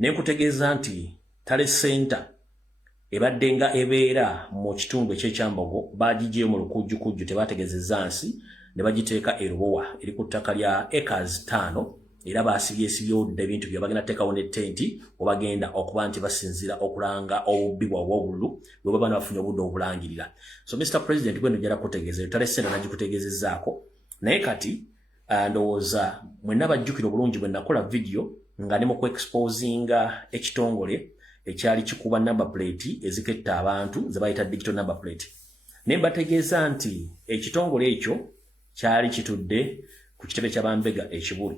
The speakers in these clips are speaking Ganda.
Nekutegeeza nti Tale Center ebadde nga ebeera mu kitundu eky'Ekyambogo bagiggyeyo mu lukujjukujju tebategezezza nsi ne bagiteeka e Lubowa eri ku ttaka lya acres 5 era baasibyesibye odda ebintu bye bagenda teekawo ne tenti obagenda okuba nti basinzira okulanga obubbi bwabwe obululu bwe baba bafunye obudde obulangirira. So Mr. President gweno njala kutegeeza Tale Center nagikutegezezzaako naye kati ndowooza mwenna bajjukira obulungi bwe nakola video nga ne mu ku-exposinga ekitongole ekyali kikuba number plate eziketta abantu ze bayita digital number plate. Ne mbategeeza nti ekitongole ekyo kyali kitudde ku kitebe ky'Abambega ekibuli.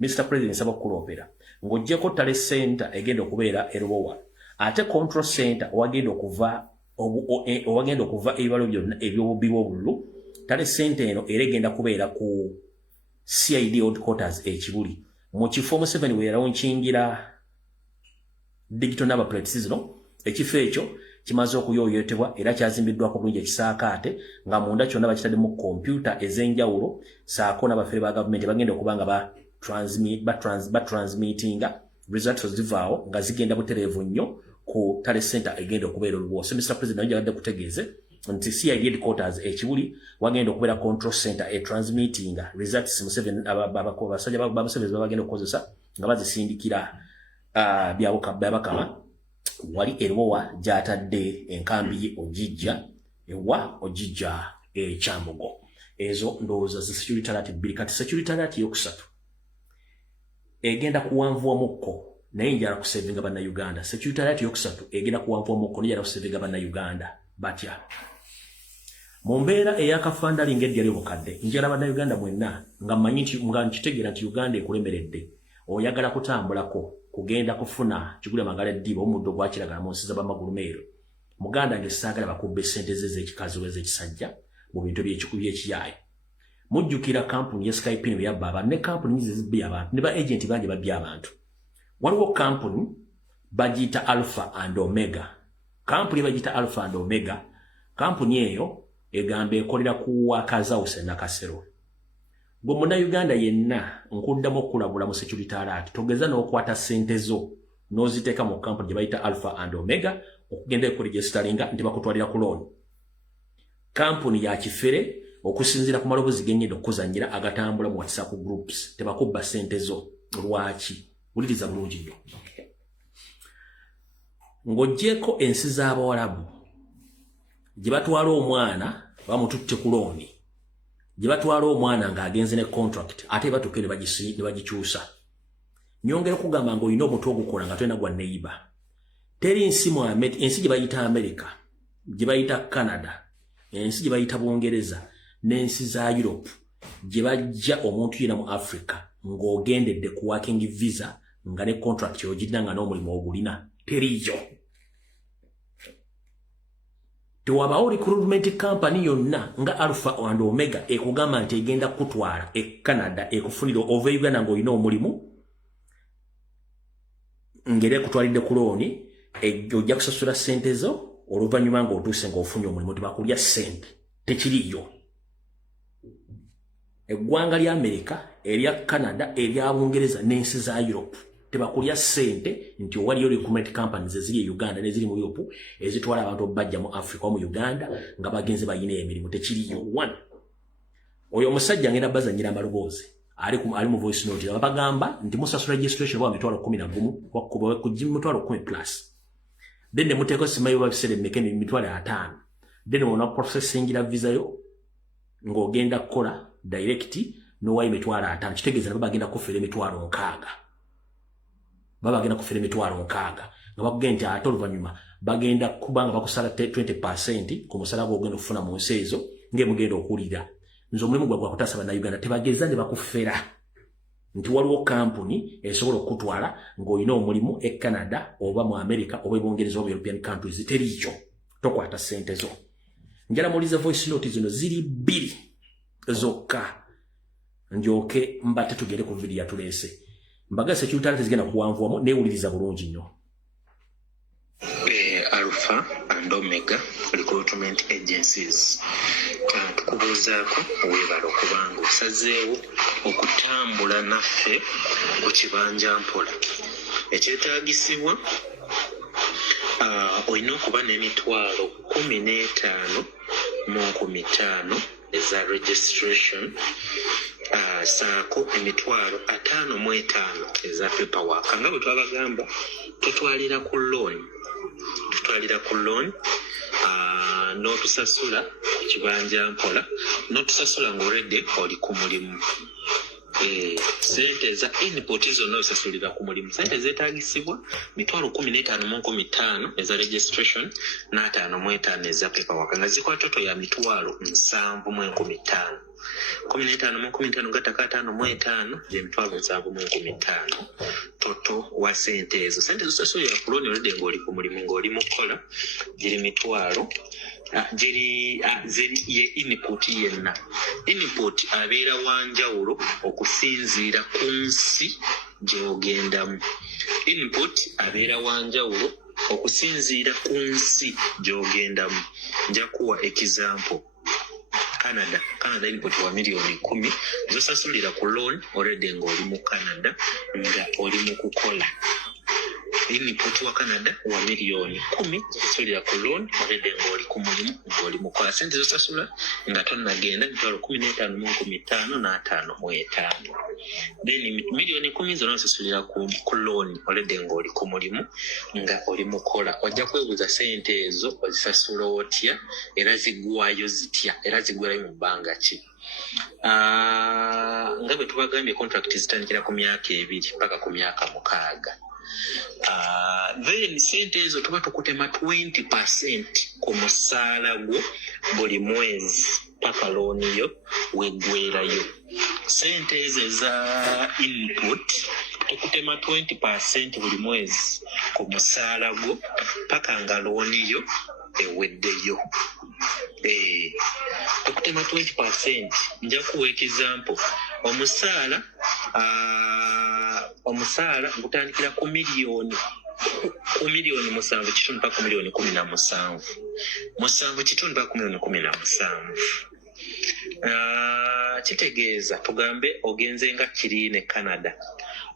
Mr. President nsaba okukulopera ng'oggyeko Tale Center egenda okubeera e Lubowa ate Control Center owagenda okuva ebibalo byonna eby'obubbi bw'obululu Tale Center eno era egenda kubeera ku CID headquarters ekibuli mu kifo mu 7 we yalaunkingira digital number plates zino ekifo ekyo kimaze okuyoyotebwa era kyazimbiddwako bulungi ekisaakaate nga munda kyonna bakitaddemu computer ez'enjawulo saako n'abafere ba gavumenti bagenda okuba nga transmittinga results zivaawo nga zigenda butereevu nnyo ku Tale Center egenda okubeera Olubowa. So Mr. President njagadde kutegeeze nti CID headquarters ekibuli wagenda okubeera Control Center transmittinga results mu 7 abasajja babasebezi babagenda okukozesa nga bazisindikira byabakama wali e Lubowa gy'atadde enkambi ye Ojijja Kyambogo. Ezo ndowooza zi security alert 2 kati security alert yokusatu egenda kuwanvuwamukko naye njala kusevinga bannayuganda. Security alert yokusatu egenda kuwanvuwamukko naye njala kusevinga bannayuganda batya mu mbeera ey'akafandalinga eddya ly'obukadde. Njala bannayuganda mwenna nga mmanyi nti nga nkitegeera nti Uganda ekulemeredde oyagala kutambulako kugenda kufuna kigule magala eddiba omuddo gwa kiragala mu nsi z'Abamagulumeero. Muganda ng'essaagala bakubbe ssente ze ez'ekikazi oba ez'ekisajja mu bintu by'ekiyaayi. Mujjukira kampuni ya Skype ne yabba abantu ne kampuni nyizi zibbye abantu ne ba agent bangi babbye abantu. Waliwo kampuni bagiyita Alpha and Omega. Kampuni bagiyita Alpha and Omega. Kampuni eyo egamba ekolera ku Wakazawuse na Kasero. Gwe munnayuganda yenna nkuddamu okulabula mu security alert togeza n'okwata ssente zo n'oziteeka mu kampuni gye bayita Alpha and Omega okugenda okuregisteringa nti bakutwalira ku loan. Kampuni ya kifere okusinziira ku malobozi g'ennyendo okuzannyira agatambula mu WhatsApp groups tebakubba ssente zo. Lwaki? Wuliriza bulungi nnyo. Ng'oggyeko ensi z'Abawarabu gye batwala omwana bamututte ku looni gye batwala omwana ng'agenze ne contract ate batuuke ne bagikyusa. Nyongera okugamba ng'olina omutwe ogukola nga tolina gwa neighbor. Teri nsi ensi gye bayita America, gye bayita Canada, ensi gye bayita Bungereza n'ensi za Europe gye bajja omuntu yena mu Africa ng'ogendedde ku working visa nga ne contract yogirina nga n'omulimu ogulina. Teriyo. Tewabawo recruitment company yonna nga Alpha and Omega ekugamba nti egenda kutwala Canada ekufunira ova Uganda ng'olina omulimu ngere kutwalidde ku looni ojja kusasula ssente zo oluvannyuma ng'otuuse ng'ofunye omulimu tebakulya ssente. Tekiriyo. Eggwanga lya America, erya Canada, erya Bungereza n'ensi za Europe tebakulya ssente nti waliyo recruitment companies eziri e Uganda n'eziri mu Europe ezitwala abantu bajja mu Africa mu Uganda nga bagenze bayina emirimu. Tekiriyo. One. Oyo omusajja ngenda bazannyira amaloboozi ali mu voice note bagamba nti musasula registration wa mitwalo 11 wakuba ku mitwalo 10 plus. Then ne muteeko simayo babisere mekeni mitwalo 5. Then wona processing la visa yo ng'ogenda kukola direct n'owayi mitwalo 5 kitegeeza bagenda kufera emitwalo 6. Bagenda kufera emitwalo 6 nga bakugenda ate oluvannyuma bagenda kubanga bakusala 20% ku musala gw'ogenda okufuna mu nsi ezo ng'emugenda okuwulira. Nze omulimu gwa kutaasa bannayuganda tebageza ne bakufera nti waliwo kampuni esobola okutwala ng'olina omulimu e Canada oba mu America oba Bungereza oba European countries. Teriyo. Tokwata ssente zo. Njala muliza voice note zino ziri 2 zokka njoke mbate tugende ku video yatuleese. Mbaga security alert zigenda kuwanvuwamu neewuliriza bulungi nnyo. Alpha and Omega recruitment agencies. Tukubuuzaako weebala okubanga osazeewo okutambula naffe ku kibanja mpola. ekyetaagisibwa olina okuba n'emitwalo 15,000 eza registration, saako emitwalo 55 eza paperwork. Nga bwe twabagamba tutwalira ku loan n'otusasula kibanja mpola, n'otusasula ng'olredde oli ku mulimu. Sente za input zonna osasulira ku mulimu. Sente zeetaagisibwa mitwalo 15,000 eza registration n'55 eza paperwork, nga zikwata toto ya mitwalo 7,500. 15,000 gataka 5,500 emitwalo 7,500 toto wa sente ezo. Sente zosasulira ku loan olredde ng'oli ku mulimu, ng'oli mu kukola, giri mitwalo ziri ye input yenna. Input abeera wanjawulo okusinziira ku nsi gy'ogendamu. Input abeera wanjawulo okusinziira ku nsi gy'ogendamu. Nja kuwa example. Canada input wa milioni 10 zosasulira ku loan already ng'oli mu Canada nga oli mu kukola. Input wa Canada wa milioni 10 zosasulira ku loan already ng'oli ku mulimu, ng'oli mu kukola. Sente zosasula nga tonnagenda mitwalo 15,500 n'5,500. Then milioni 10 zonna zosasulira ku loan already ng'oli ku mulimu, nga oli mu kukola. Ojja kwebuuza sente ezo ozisasula otya era ziggwayo zitya era ziggwayo mu bbanga ki? Nga bwe tubagambye contract zitandikira ku myaka 2 paka ku myaka 6. Then sente ezo tuba tukutema 20% ku musaala gwo buli mwezi paka loan yo weggwerayo. Sente ezo za input tukutema 20% buli mwezi ku musaala gwo paka nga loan yo eweddeyo. Tukutema 20%. Nja kuwa example. Omusaala gutandikira ku milioni 7 kitundu paka milioni 17. 7 kitundu paka milioni 17. Kitegeeza tugambe ogenze nga Kirine Canada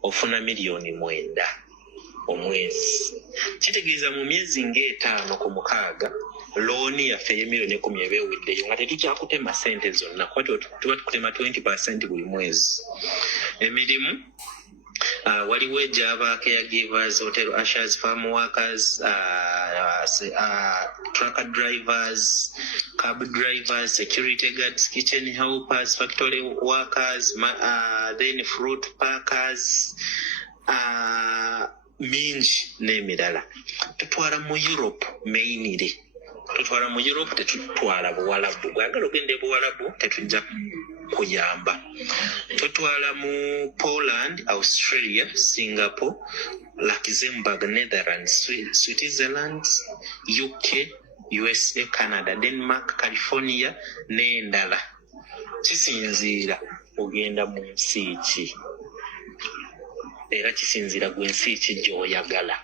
ofuna milioni 9 omwezi. Kitegeeza mu myezi nga 5 ku 6 loan yaffe y'emilioni 10 ebeweddeyo nga tetukyakutema sente zonna, kuba tuba tukutema 20% buli mwezi. Emirimu waliwo egy'aba caregivers, hotel ushers, farm workers, trucker drivers, cab drivers, security guards, kitchen helpers, factory workers, then fruit packers, mingi n'emirala. Tutwala mu Europe mainly. Tutwala mu Europe, tetutwala Buwalabu. Bwagala ogende Buwalabu tetujja kuyamba. Tutwala mu Poland, Australia, Singapore, Luxembourg, Netherlands, Switzerland, UK, USA, Canada, Denmark, California n'endala. Kisinziira ogenda mu nsi ki era kisinziira gwe nsi ki gy'oyagala.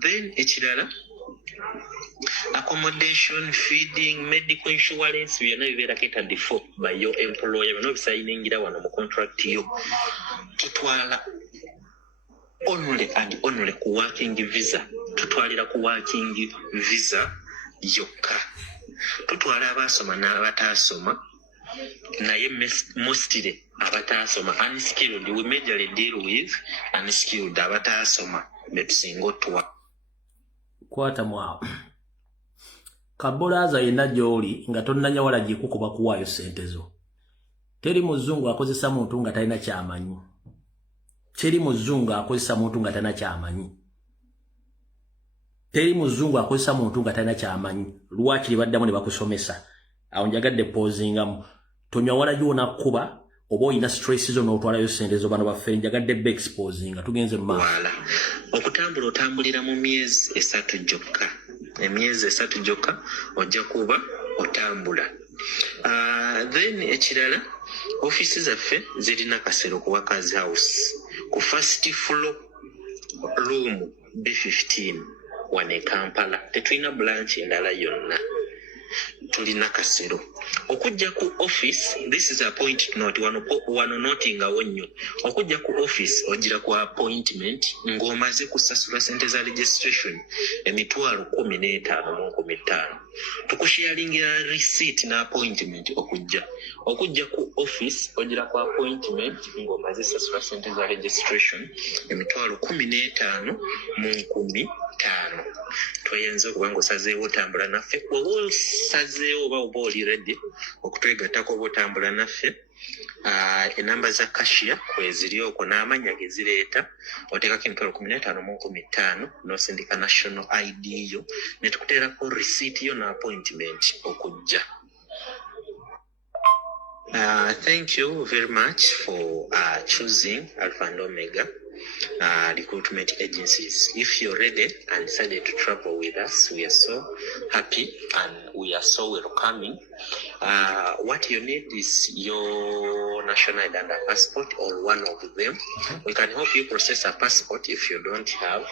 Then ekirala accommodation, feeding, medical insurance byonna bibeera catered for by your employer. Bino bisayiningira wano mu contract yo. Tutwala only and only ku working visa. Tutwalira ku working visa yokka. Tutwala abasoma n'abataasoma, naye mostly abataasoma unskilled. We majorly deal with unskilled abataasoma betusinga otuwa. Kwata mwawo kabulaza yenna gy'oli nga tonnanyawala gyekukuba kuwaayo sente zo. Teri muzungu akozesa muntu nga talina kyamanyi. Teri muzungu akozesa muntu nga talina kyamanyi. Teri muzungu akozesa muntu nga talina kyamanyi. Lwaki libaddamu ne bakusomesa. Awo njagadde pozingamu. Tonyawala gy'onakkuba oba oyina stress zo n'otwalayo sente zo bano baffe njagadde be exposing nga tugenze mu maaso. Okutambula otambulira mu myezi 3 gyokka. Emyezi 3 gyokka ojja kuba otambula. Then ekirala offices zaffe zirina kasero ku Workers House ku first floor room B15 wane Kampala. Tetulina branch endala yonna. tulina Kasero. Okujja ku office, this is a point to note, wano notingawo nnyo. Okujja ku office ogira ku appointment ng'omaze kusasula sente za registration emitwalo 15,000. Tukusharingira receipt na appointment okujja ku office ogira ku appointment ng'omaze sasula sente za registration emitwalo 15,000. Twayenza okuba ng'osazeewo otambula naffe oba osazeewo oba oba oli ready okutwegattako oba otambula naffe. Enamba za cashier kweziri okwo n'amannya ge zireeta oteekako emitwalo 15,015 n'osindika national ID yo ne tukuteerako receipt yo n'appointment okujja. Thank you very much for choosing Alpha and Omega recruitment agencies. If you're ready and decided to travel with us, we are so happy and we are so welcoming. What you need is your national ID and a passport, or one of them. We can help you process a passport if you don't have.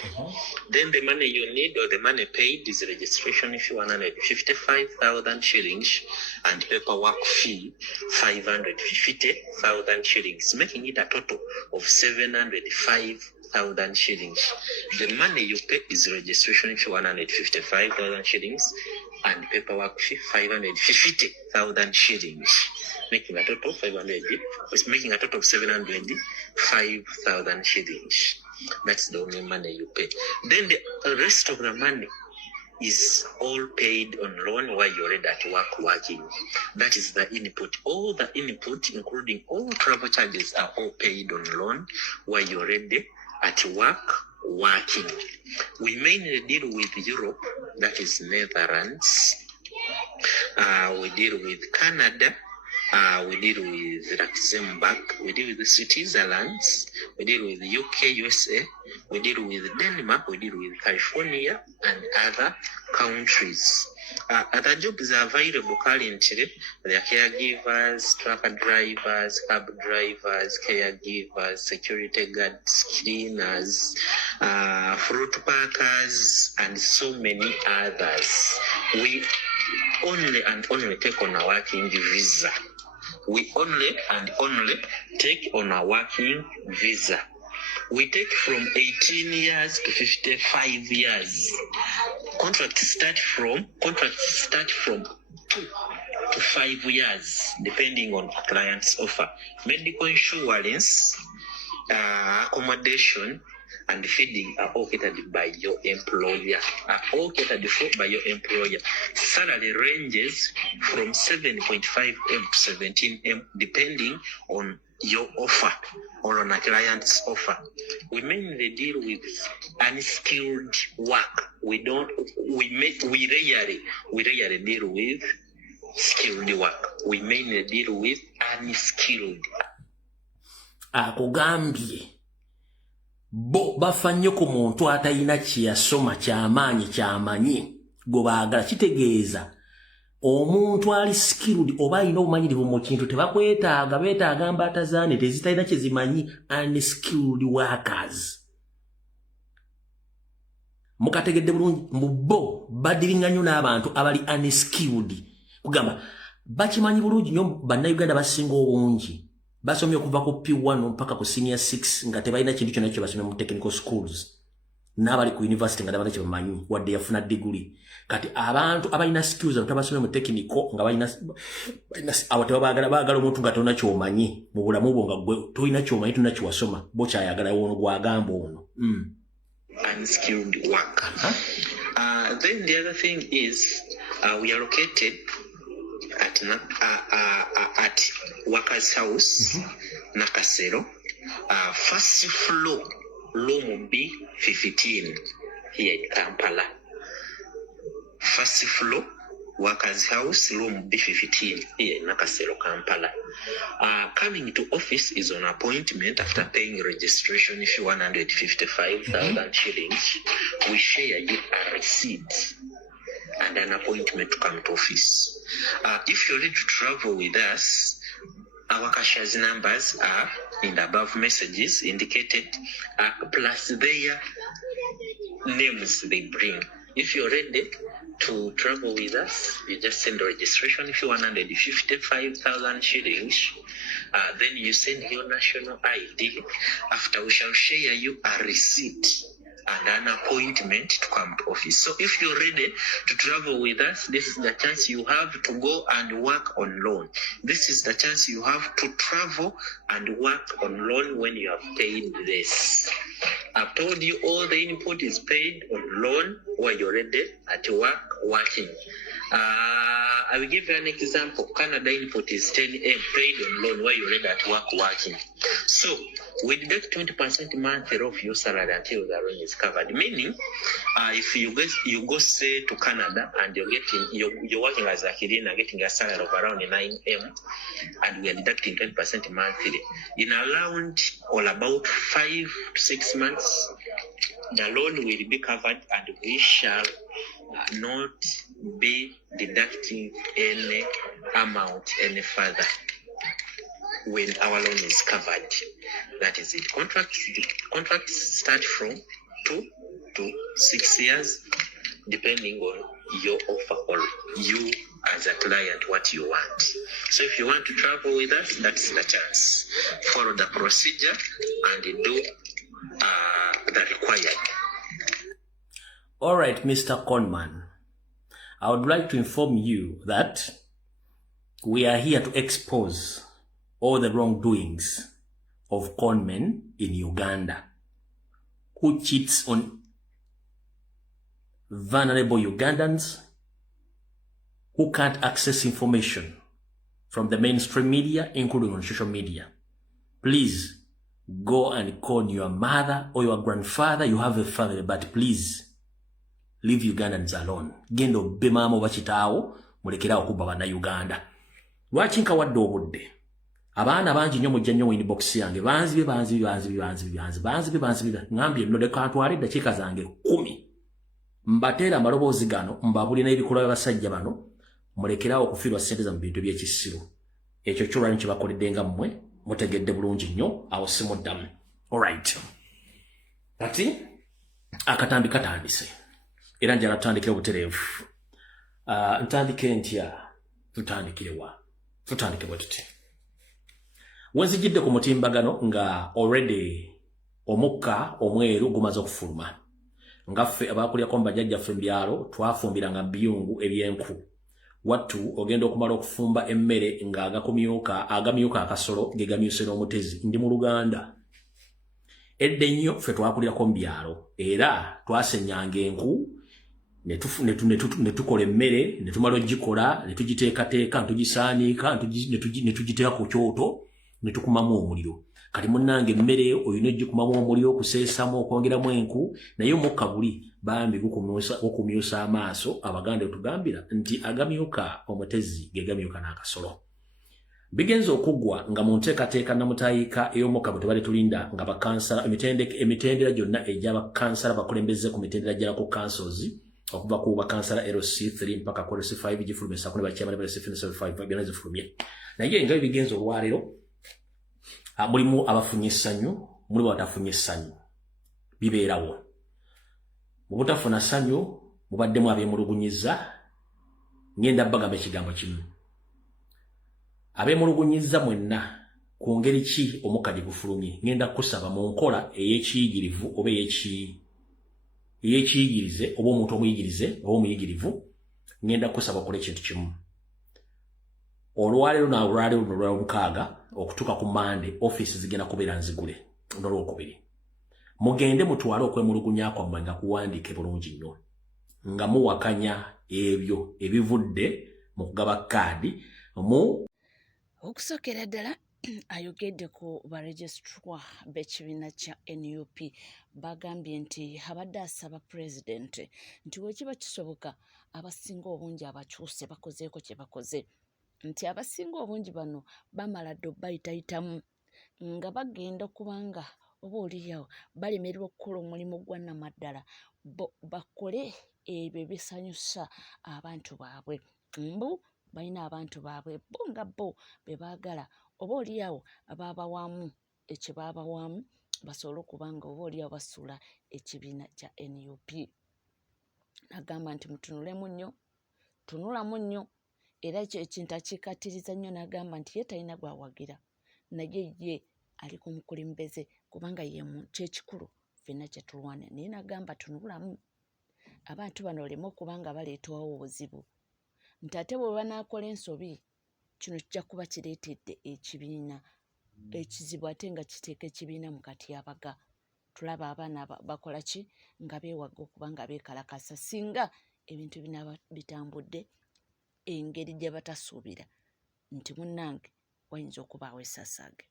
Then the money you need, or the money paid, is registration fee 155,000 shillings and paperwork fee 550,000 shillings, making it a total of 705,000 shillings. The money you pay is registration fee 155,000 shillings and paperwork fee 550,000 shillings, making a total of 705,000 shillings. That's the only money you pay. Then the rest of the money is all paid on loan while you're already at work working. That is the input. All the input, including all travel charges, are all paid on loan while you're already at work working. We mainly deal with Europe, that is Netherlands. We deal with Canada. We deal with Luxembourg. We deal with Switzerland. We deal with UK, USA. We deal with Denmark. We deal with California and other countries. Other jobs are available currently. They are caregivers, trucker drivers, cab drivers, caregivers, security guards, cleaners, fruit packers, and so many others. We only and only take on a working visa. We only and only take on a working visa. We take from 18 years to 55 years. Contracts start from 2 to 5 years, depending on the client's offer. Medical insurance, accommodation, and feeding are all catered by your employer. Salary ranges from 7.5M to 17M, depending on your offer or on a client's offer. We mainly deal with unskilled work. We rarely deal with skilled work. We mainly deal with unskilled. Akugambye bo bafa nnyo ku muntu atalina kyeyasoma kyamaanyi kyamanyi gobaagala. Kitegeeza omuntu ali skilled oba alina obumanyirivu mu kintu tebakwetaaga, beetaaga mbatazaane tezitalina kye zimanyi, unskilled workers. Mukategedde bulungi, bo badiringa nnyo n'abantu abali unskilled. Kugamba bakimanyi bulungi nnyo bannayuganda basinga obungi. Basomye okuva ku P1 mpaka ku senior 6 nga tebalina kintu kyonna kye basomye mu technical schools. N'abali ku university nga tebalina kye bamanyi wadde yafuna degree. Kati abantu abalina skills abantu abasomye mu technical nga balina abo baagala omuntu nga tolina ky'omanyi mu bulamu bwo nga gwe tolina ky'omanyi tolina kye wasoma bo kyayagala wono gwagamba ono. Unskilled work. Then the other thing is we are located at Workers House, Nakasero, first floor, room B15 here in Kampala. First floor, Workers House, room B15 here in Nakasero, Kampala. Coming to office is on appointment after paying registration fee 155,000 shillings. We share you a receipt and an appointment to come to office. If you're ready to travel with us, our cashiers numbers are in the above messages indicated, plus their names they bring. If you're ready to travel with us, you just send a registration fee 155,000 shillings. Then you send your national ID. After, we shall share you a receipt and an appointment to come to office. So if you're ready to travel with us, this is the chance you have to go and work on loan. This is the chance you have to travel and work on loan when you have paid this. I've told you all the input is paid on loan when you're ready at work working. I will give you an example. Canada input is 10M paid on loan while you're ready at work working. So we deduct 20% monthly of your salary until the loan is covered. Meaning, if you go say to Canada and you're working as a cleaner, getting a salary of around 9M, and we are deducting 20% monthly, in around or about 5 to 6 months, the loan will be covered and we shall not be deducting any amount any further when our loan is covered. That is it. Contracts start from 2 to 6 years, depending on your offer or you as a client what you want. So if you want to travel with us, that's the chance. Follow the procedure and do the required. All right, Mr. Conman, I would like to inform you that we are here to expose all the wrongdoings of conmen in Uganda who cheats on vulnerable Ugandans who can't access information from the mainstream media, including on social media. Please go and call your mother or your grandfather. You have a family, but please leave Ugandans alone. Gendo be mama wachitao mulekera okuba bana Uganda. Lwaki nkawadde obudde? Abaana bangi nnyo mujja nnyo mu inbox yange banzibe ngambye nno leka ntwale eddakiika zange 10 mbateera amaloboozi gano mbabulina ebikolwa by'abasajja bano mulekerawo okufiirwa ssente za mu bintu by'ekisiru. Ekyo kyolwani kye bakoledde nga mmwe mutegedde bulungi nnyo, awo simuddamu. Alright, kati akatambi katandise era njala tutandikire obutereevu. Ntandike ntya? Tutandike bwe tuti. Wenzijidde ku mutimbagano nga already omukka omweru gumaze okufuluma. Ngaffe abakulyako mbajjajjaffe mu byalo twafumbiranga biyungu ebyenku. Wattu ogenda okumala okufumba emmere nga agamyuka akasolo ge gamyuse n'omutezi. Ndi mu Luganda. Edda ennyo ffe twakulirako mu byalo era twasenyanga enku ne tukola emmere ne tumala ogikola ne tugiteekateeka tugisaanika ne tugiteeka ku kyoto ne tukumamu omuliro. Kati munnange emmere oyina ogikumamu omuliro okuseesamu okwongeramu enku naye omukka guli bambi gukumyusa amaaso. Abaganda otugambira nti agamyuka omutezi ge gamyuka n'akasolo. Bigenza okuggwa nga mu nteekateeka namutayiika ey'omukka bwe tubale tulinda nga bakansala emitendera gyonna egy'abakansala bakulembeze ku mitendera gyala ku councils okuva ku bakansala LC3 mpaka ku LC5 gifulumisa ku ne bakyamana ba LC5 byonna zifulumye. Naye nga bigenza olwaleero mulimu abafunye essanyu, mulimu abatafunye essanyu. Bibeerawo. Mu butafuna ssanyu mubaddemu abeemulugunyiza. Ngenda bagamba ekigambo kimu. Abeemulugunyiza mwenna ku ngeri ki omukka gye gufulumye ngenda kusaba mu nkola ey'ekiyigirivu oba ey'ekiyigirize oba omuntu omuyigirize oba omuyigirivu, ngenda kusaba okole ekintu kimu. Olwaleero n'olwaleero n'olwomukaaga okutuuka ku Mande office zigenda kubeera nzigule n'olwokubiri. Mugende mutwale okwemulugunya kwammwe nga kuwandiike bulungi nnyo nga muwakanya ebyo ebivudde mu kugaba kaadi mu okusookera ddala ayogedde ku baregisitwa b'ekibiina kya NUP bagambye nti abadde asaba pulezidenti nti wekiba kisoboka abasinga obungi abakyuse bakozeeko kye bakoze, nti abasinga obungi bano bamala ddo bayitayitamu nga bagenda okubanga oba oliyawo balemererwa okukola omulimu gwa nnamaddala bakole ebyo ebisanyusa abantu baabwe. Mbu balina abantu baabwe bo nga bo be baagala oba oliyawo abaabawamu ekibaabawamu basobole okuba nga oba oliyawo basuula ekibiina kya NUP. n'agamba nti mutunulemu nnyo, tunulamu nnyo, era ekyo ekintu akikkattiriza nnyo n'agamba nti ye talina gwawagira, naye ye ali ku mukulembeze kubanga ye kyekikulu ffenna kye tulwanira. Naye n'agamba tunulamu, abantu bano oleme okuba nga baleetwawo obuzibu, nti ate bwe banaakola ensobi kino kijja kuba kireetedde ekibiina ekizibu ate nga kiteeka ekibiina mu katyabaga. Tulaba abaana bakola ki nga beewaga okuba nga beekalakasa singa ebintu binaaba bitambudde engeri gye batasuubira nti munnange wayinza okubaawo essasaage.